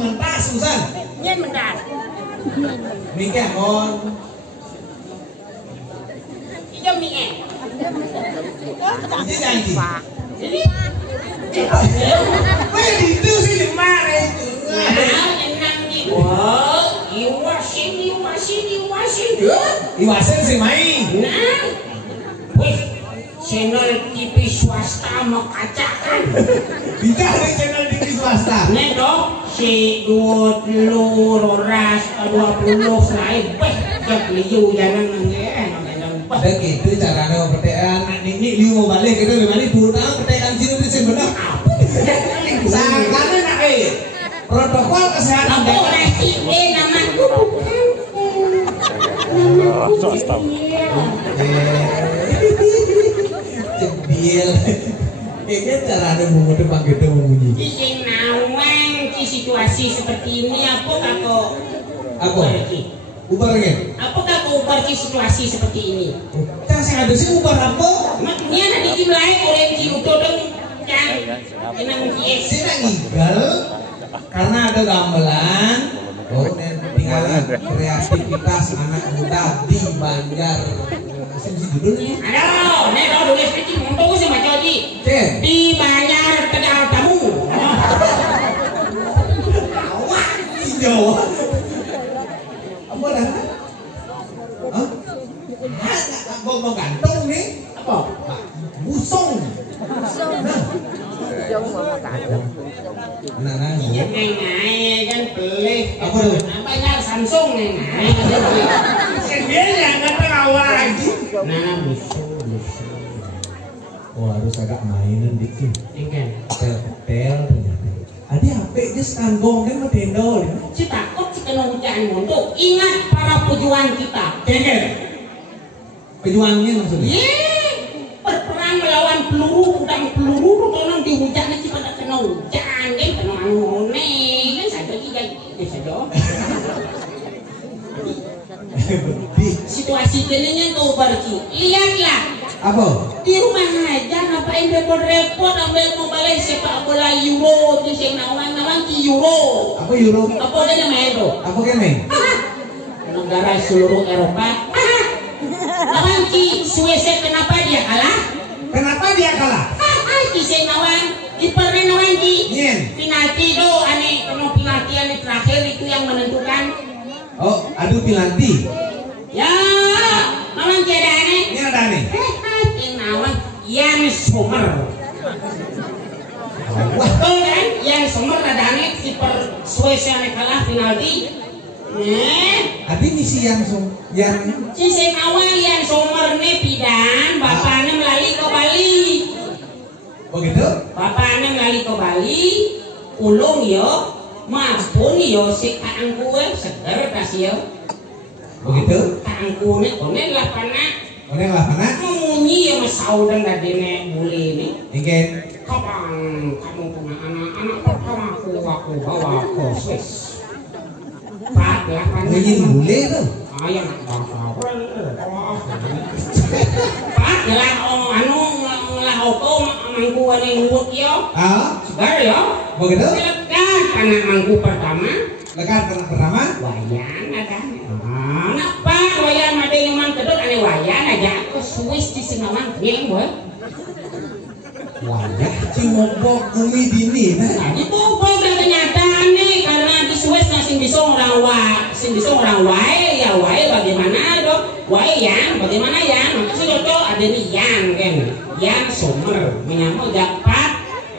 mengentas usan. Nyen mentas. Mikir kon. Iya mie. Ini janji. Jadi Weh itu sih kemarin. enak nih. Wah, iwasin. Iwasin sih main. Nah, wih, channel TV swasta mau kacakan. Bisa ada channel TV swasta. Nih dong, si 20 lain, weh, jak liu jangan nangge. Ada gitu caranya pertean. Ini liu mau balik kita gimana? Dulu tahu pertean sini itu sih benar. Sangatnya nak protokol kesehatan. Aku nanti namaku Swasta. Cebil. Kayaknya caranya mau depan gitu membunyi. Cici nawang, ci situasi seperti ini apa kako? Apa? Ubarnya? Apa kako ubar ci situasi seperti ini? Kan saya ada sih ubar apa? Maknya nanti dimulai oleh ci uto dong kan? Enang ci Sina ngigal karena ada gamelan. Oh, tinggal kreativitas anak muda di Banjar. Sini judulnya. Aduh, nih kalau dulu sedikit ngomong sama Coji. Di Banjar Tegal Tamu. Awak si Jawa. Apa dah? Hah? Mau gantung nih? Apa? Busong. Nah, Iya ngai kan pelih. Apa tuh? Apa ya Samsung ngai. Dia yang kata awal lagi. Nah, busuk. Oh, harus agak mainan dikit. Ingin. Tel ternyata. Adi HP aja sekanggong kan mau tendol. Si takut si kenongcaan untuk ingat para pejuang kita. Kengkel. Pejuangnya maksudnya. Yeay, berperang melawan peluru dan peluru tolong dihujani si pada kenongcaan kan kenongan ngone kan saja juga saja. Situasi kini kau pergi. Lihatlah. Apa? Di rumah aja ngapain repot-repot ambil membalai sepak bola Euro di sini nawang di Euro. Apa Euro? Apa dia namanya itu? Apa kene? Negara seluruh Eropa. Nawang di Swiss kenapa dia kalah? Kenapa dia kalah? Di sini nawang di pernah nawang di penalti do ane penuh penalti ane terakhir itu yang menentukan. Oh, adu pilanti. Ya, nawang tiada ane. Ini ada nih. Nawang yang Sommer. Wah, kan yang Sommer ada ane si per Swiss ane kalah penalti. Adi misi yang Si Senawa yang Sommer nih pidan, bapaknya melalui ke Bali. begitu? Bapaknya melalui ke Bali, ulung yo, maupun yo si kaangku seger kasih yo. Begitu? Kaangku nih, konen lah panak. Konen lah panak. Munyi yo masau dan dadene bule nih. Ingin. Kapan kamu punya anak pertama aku bawa ke Swiss. Pak, lapan. Munyi bule tuh. Ayah nak bawa. Pak, lah anu lah auto mangku ane nguwut yo. Sebar yo. Begitu? Lekat karena mangku pertama. Lekat pertama? Wayan ada. Napa wayan ada yang man kedut ane wayan aja ke Swiss di Singawang geng boy. Wayan cimobok umi dini nah. Jadi bobok dan kenyataan nih karena di Swiss sing bisa orang wae ya wae bagaimana dok? Wae yang bagaimana yang? Maksud cocok ada nih yang kan. Yang Sommer menyambut dapat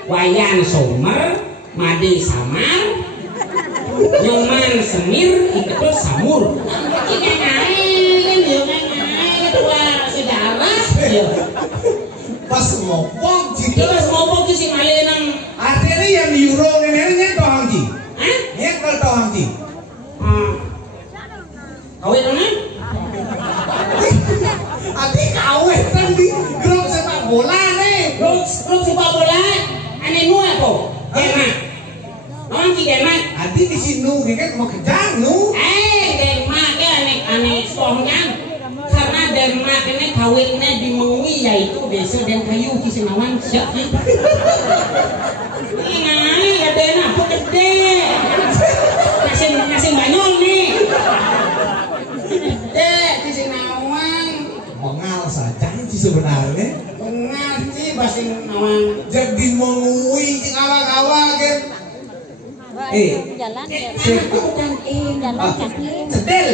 wayan Sommer made samar nyoman semir ikut samur kita naik dia naik dua sejarah pas ngopok jika pas ngopok sih malenang artinya yang Euro ini toh hangji ini kalau toh hangji kawin mana? Adi kawin kan di grup sepak bola nih grup sepak bola aneh nu apa? Denmark orang di Denmark Adi di sini kan mau kejang nu Denmark ya aneh soalnya karena Denmark ini kawinnya di Mengwi yaitu desa dan kayu di Senawan siap ini ada apa gede jalan jalan kaki. Cedil.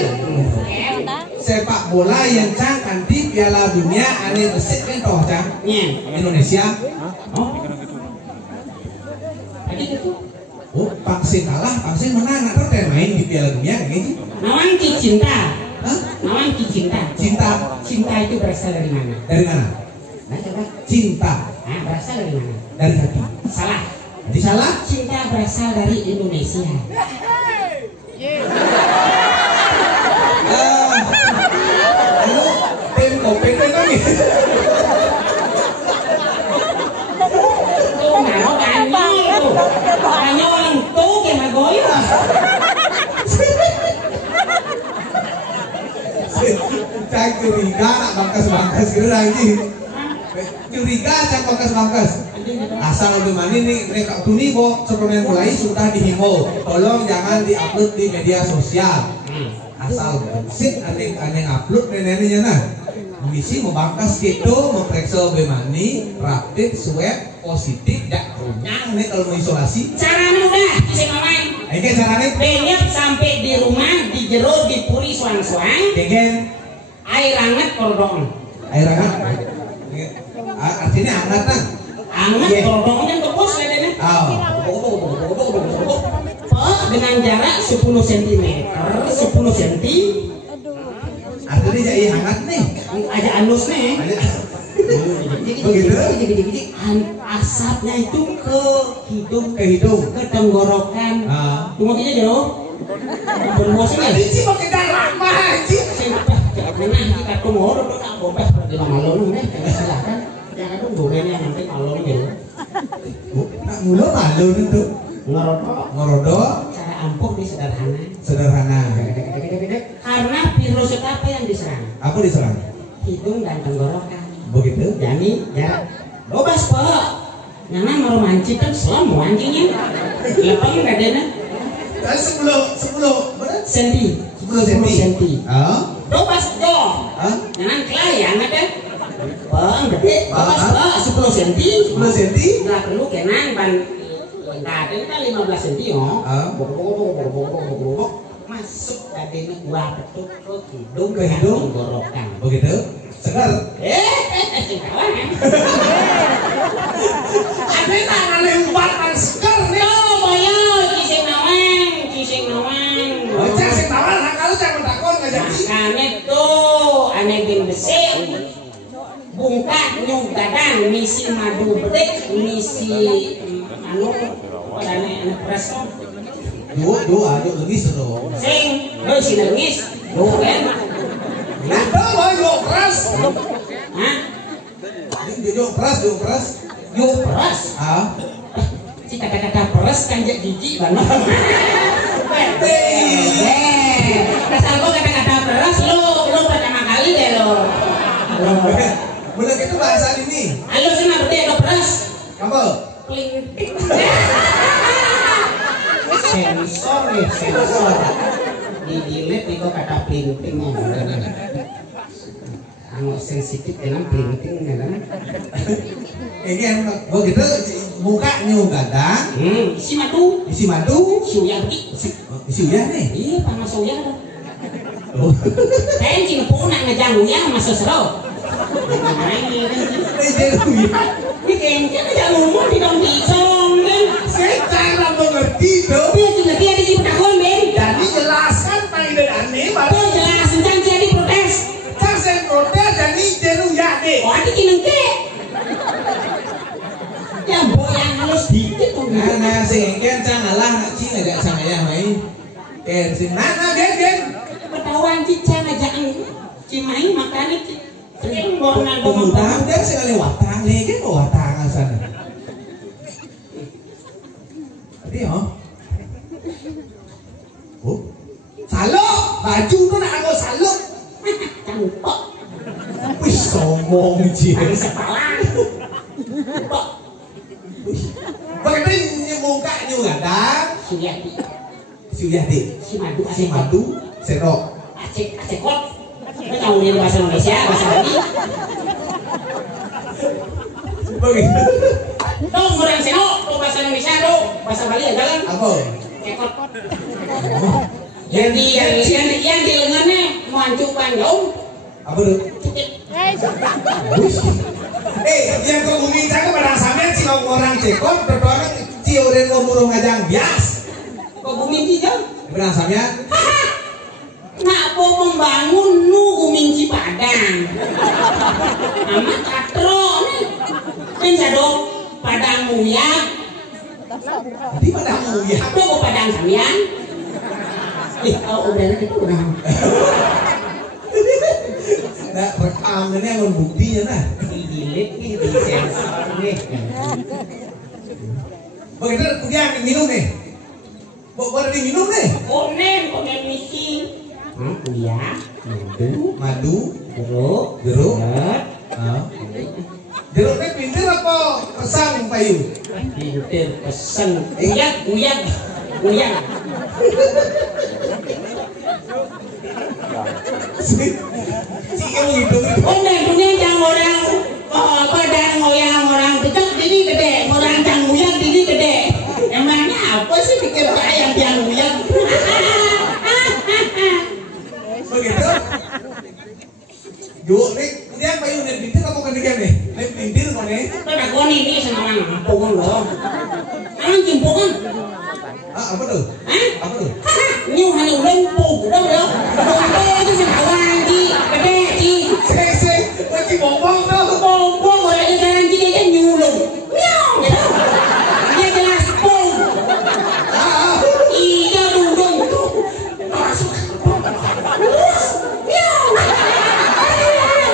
Sepak bola yang cang kanti Piala Dunia ane resik kan toh cang? Indonesia. Oh. Tadi gitu. Oh, Pangsin kalah, Pangsin menang atau main di Piala Dunia kayak gitu. Nawan ki cinta. Hah? Nawan ki cinta. Cinta itu berasal dari mana? Dari mana? Nah, coba. Cinta. Nah, berasal dari mana? Dari hati. Salah. Jadi salah? Cinta berasal dari Indonesia. Tim kopeng kan nih. Tuh, nggak banyak tuh. Banyak orang tuh kayak magoy. Cang curiga nak bangkas gitu lagi. Curiga cang bangkas. Asal udah mani nih kak tuni kok sebelum mulai sudah dihimbau tolong jangan diupload di media sosial. Asal sip aneh upload neneknya nah misi membangkas gitu memperiksa bagaimana rapid swab positif tidak runyang nih kalau mau isolasi. Cara mudah bisa main. Oke caranya Benyap sampai di rumah di jero di puri suang-suang. degen Air hangat kordong. air hangat. Artinya hangat kan? Hangat kordongnya tebus ledenya. Dengan jarak 10 cm 10 cm. Artinya jadi hangat nih. Ada anus nih. Begitu. Asapnya itu ke hidung, ke tenggorokan. Tunggu aja jauh. Bermuasnya. Tadi sih pakai darah mah sih. Nah, kita tunggu dulu tak boleh pergi malu nih. Silakan. Jangan tunggu yang nanti malu nih. Nak mulu malu itu. Ngerodok. Cara ampuh di sederhana. Karena virus itu apa yang diserang? Apa diserang? Hidung dan tenggorokan. Begitu. Jadi jarak bebas pak. Jangan mau mancing kan selam anjingnya. Lepang kadena. Kan 10 senti. 10 senti. Bebas dong. Jangan kelayan ada. Bang gede. Bebas pak 10 senti. 10 senti. Nggak perlu kenang ban. Nah, ini kan 15 cm oh. Masuk tadi gua betul ke hidung tenggorokan. Begitu. Segar. Kawan. Ada tangan lempar segar nih. Oh, boyo, kising nawang. Oh, cek sing tawar nak kalau cek takon ngajak. Makanya tuh aneh bin besi. Bungkak nyung gadang misi madu bedek misi anu ane presto Aduh lengis tuh. sing si nangis kan Nah, bawa yuk keras. hah Yuk keras. peras si kata-kata peras kan jadi jijik banget asal gua kata-kata peras lo pertama kali deh lo Mulai itu bahasa ini. halo sih nggak berarti ada peras Kamu? Plintik. Sensor di delete itu kata plinting anu sensitif dengan plinting kan Ini kan begitu muka nyung gadang. isi madu suyah nih. iya panas suyah kan cing punang ngejang uyah masa seru ini kayaknya ngejang umur di dong disong kan Saya cara mengerti tuh. dia juga dia di tahun ben Jadi jelaskan panggilan aneh baru tuh jelasin can jadi protes saya protes jadi jenuh ya deh. oh ada kineng ke yang boyang halus dikit tuh Nah, sehingga cangalah nak cing agak cangaya main. Sing nana gen. ketahuan cica ngajak cimain makannya sering bornal Pemutahan dia sekali watang nih kan watang sana. Tadi saluk baju tuh nak aku saluk. cangkok Wih sombong sih. sepalang Bagaimana muka gadang? Suyati. Si madu. Serok. acek kot itu tahu dia bahasa Indonesia bahasa Bali Begitu. tuh orang seno tuh bahasa Indonesia tuh bahasa Bali ya jalan Apa? cekot. Jadi yang di lengannya muncul panjang. Apa tuh? Yang kau bumi cakap pada sampean si orang cekot berdoa ciurin ngomong ngajang bias. Kau bumi tidak? Pada sampean? Nak mau membangun nu bumi Cipadang. Amat katro nih. Penjadok Padang Muya. Di Padang Muya. Apa mau Padang sampean? Udah itu udah. Nah, rekam ini yang buktinya nah. Didilik nih, di sensor nih. Begitu kemudian minum nih. Boleh diminum nih. Konen misi. Kuliah, madu, jeruk, jeruknya pintir apa pesang payu? Pintir pesang, uyang. Cium gitu. Punya yang orang dan orang dekat ini gede, orang yang uyang ini gede. Emangnya apa sih pikir ayam yang uyang? Begitu. Yuk, nih, kemudian payu nih pintir kamu kendikan nih. Nih pintir kau nih. Penakon ini sama ngapungan loh. Anang jimpungan. Apa tuh? Apa tuh? Nhiều hàng lông đâu đâu itu sekarang di gede di lagi bombong orang sekarang di dia nyulung miau gitu dia jelas pong iya dudung tuh masuk miau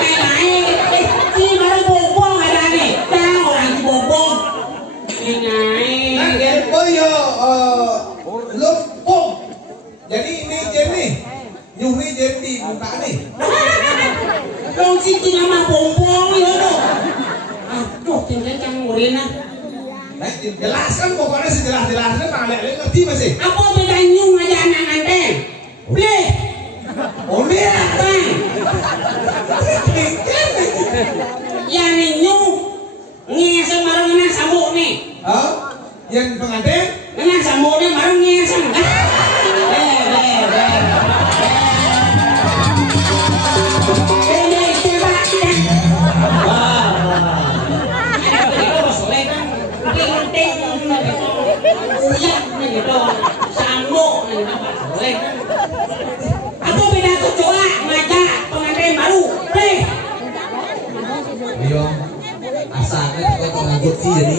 naik si baru bombong ada nih tahu orang di bombong naik boyo lumpung. Jadi ini Jenny, nyuri Jenny muka nih. Dong sih nama bombong ya dong. Aduh, tinggal kan ngurina. Nah, jelaskan pokoknya sejelas-jelasnya Pak Lek ngerti masih. Apa beda nyung aja anak nanti? Boleh. Oh iya. Bang. Ya nih nyung ngeseng marung enak sambuk nih. Oh, yang pengantin? Enak sambuknya marung ngeseng. Aku beda kecoa ngajak pengantin baru. Ayo, asalnya kau nganggut sih jadi.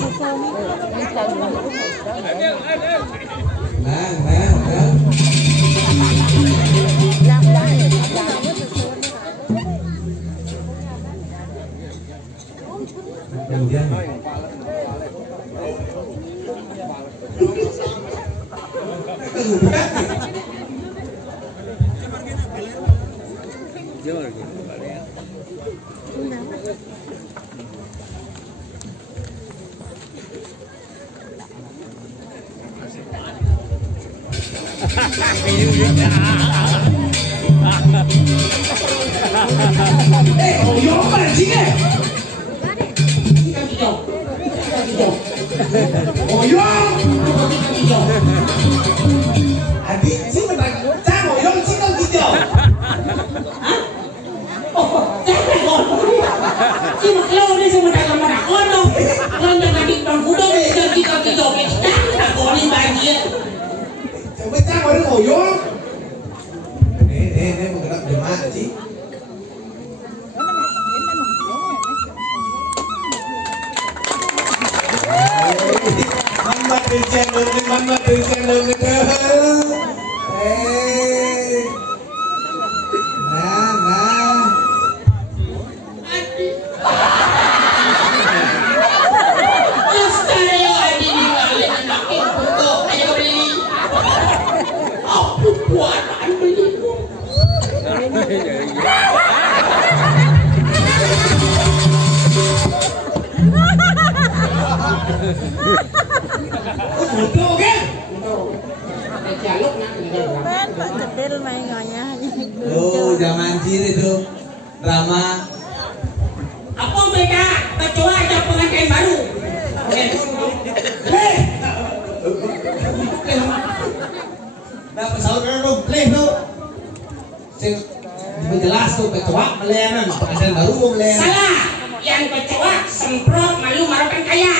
Nah. Kemudian zaman kiri tuh drama. Apa beda kecoa aja pengantin baru? Dapat saudara lo play lo. Sing jelas tuh kecoa melenan, ada baru melenan. Salah. Yang kecoa semprot malu marokan kaya.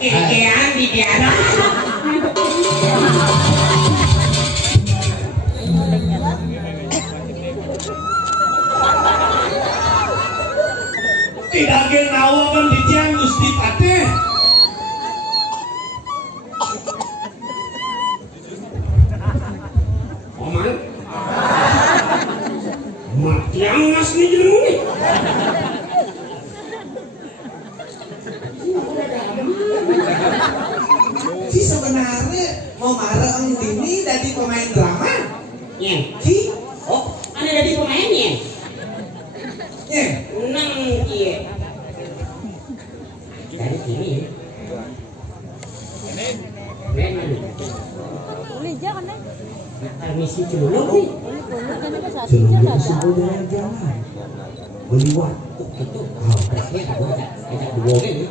Kekean di tiara. Tidak genawan di tiang Gusti Patih. Oman. Matiang mas ni jelungi. Si sebenarnya mau marah orang ini jadi pemain drama. Yen. Si, Oh, anda jadi pemainnya. ya, Nang iya. Dari sini. Nen madu. Boleh jangan nih. Permisi celuluk. Boleh kan ada satu celuluk jalan. sebenarnya jangan. Beliwat. Itu. Ah, Kita dua ini.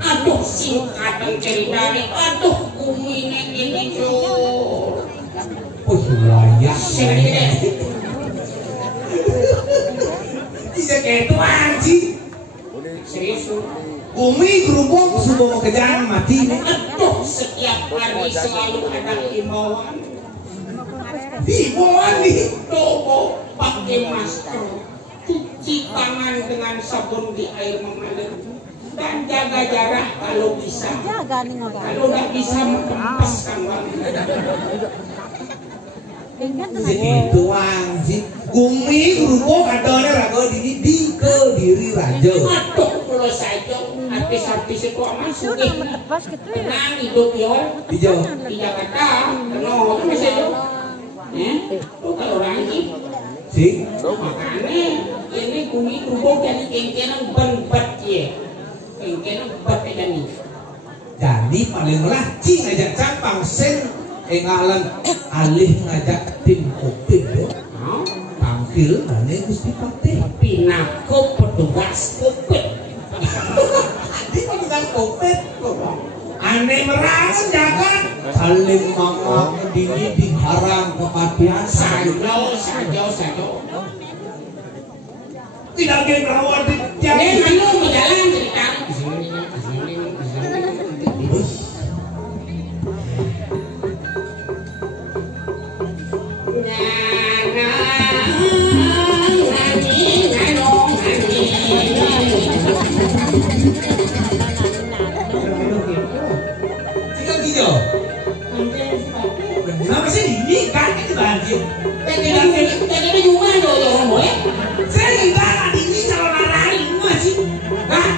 Aduh, singkatan ceritanya. Aduh, kumine ini tuh. oh layak. Tidak kayak itu anjing. Serius. Umi gerubuk sudah mau kejang mati nih. Aduh, setiap hari selalu ada himbauan. Himbauan nih. Tuh, pakai masker, cuci tangan dengan sabun di air mengalir, dan jaga jarak kalau bisa. Jaga nih nggak? Kalau nggak bisa menempaskan wangi. Pengen tuh Segitu anjing. Umi gerubuk adanya raga di Kediri Raja. Aduh, kalau saja artis-artis itu masuk sudah menebas gitu ya. tenang hidup yo Di Jawa. di Jakarta, kenal apa sih yo? Tuh kalau rangi. Si, Makanya ini bumi berubah dari kengkenan ben-bet ya. Kengkenan bet aja nih. jadi paling rajin ngajak campang sen ngalan alih ngajak tim kopit yo. Hah? Tampil mana Gusti Patih. Pinaku petugas kopet. Di petugas kopit. Aneh merangan jangan. Saling mangak dini diharang kepatian Sajo. Tidak genawan di tiang. Ini malu berjalan cerita. Tinggal gitu. Kenapa sih ini kan itu banjir? Tadi rumah yo ya. Saya enggak ini calon lain masih. Nah,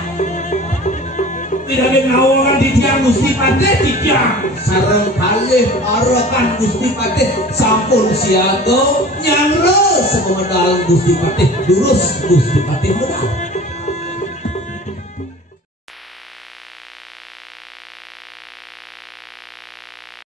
Tidak genawan di tiang Gusti Patih di tiang. sareng kalih arakan Gusti Patih sampun siaga nyangre semedal Gusti Patih durus Gusti Patih medal.